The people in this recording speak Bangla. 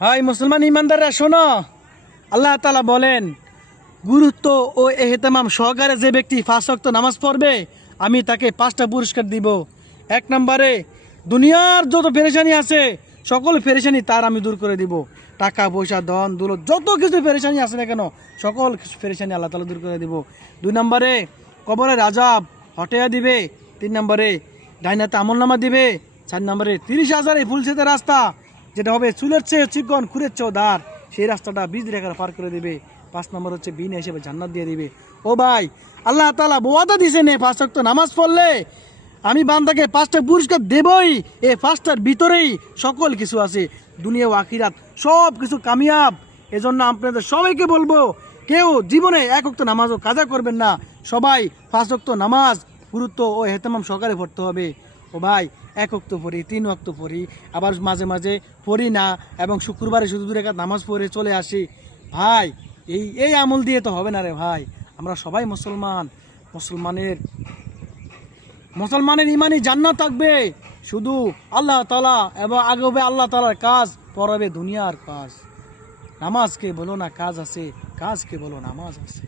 হাই মুসলমান ইমানদাররা শোনো, আল্লাহ তাআলা বলেন গুরুত্ব ও এহতেমাম সহকারে যে ব্যক্তি 5 ওয়াক্ত নামাজ পড়বে আমি তাকে 5টা পুরস্কার দিব। এক নম্বরে দুনিয়ার যত পেরেশানি আছে সকল পেরেশানি তার আমি দূর করে দিব। টাকা পয়সা ধন দৌলত যত কিছু পেরেশানি আছে না কেন সকল কিছু পেরেশানি আল্লাহ তাআলা দূর করে দিব। 2 নম্বরে কবরের আযাব হটাইয়া দিবে। 3 নম্বরে ডাইনাতে আমলনামা দিবে। 4 নম্বরে 30,000 ফুলছেতে রাস্তা যেটা হবে চুলের চেয়ে চিকন খুরের চেয়েও ধার, সেই রাস্তাটা 20 রেখার পার করে দিবে। 5 নম্বর হচ্ছে বিনা হিসেবে জান্নাত দিয়ে দিবে। ও ভাই, আল্লাহ তাআলা ওয়াদা দিয়েছে নে 5 ওয়াক্ত নামাজ পড়লে আমি বান্দাকে 5টা পুরস্কার দেবই। এই 5টার ভিতরেই সকল কিছু আছে, দুনিয়া ও আখিরাত সব কিছু কামিয়াব। এজন্য আপনাদের সবাইকে বলবো কেউ জীবনে 1 ওয়াক্ত নামাজও কাজা করবেন না, সবাই 5 ওয়াক্ত নামাজ গুরুত্ব ও এহতেমাম সহকারে পড়তে হবে। ও ভাই, 1 ওয়াক্ত পড়ি 3 ওয়াক্ত পড়ি, আবার মাঝে মাঝে পড়ি না এবং শুক্রবারে শুধু 2 রাকাত নামাজ পড়ে চলে আসি। ভাই, এই আমল দিয়ে তো হবে না রে ভাই। আমরা সবাই মুসলমান, মুসলমানের ইমানি জান্নাত থাকবে শুধু আল্লাহ তাআলা এবং আগে হবে আল্লাহ তাআলার কাজ, পড়াবে দুনিয়ার কাজ। নামাজকে বলো না কাজ আছে, কাজকে বলো নামাজ আছে।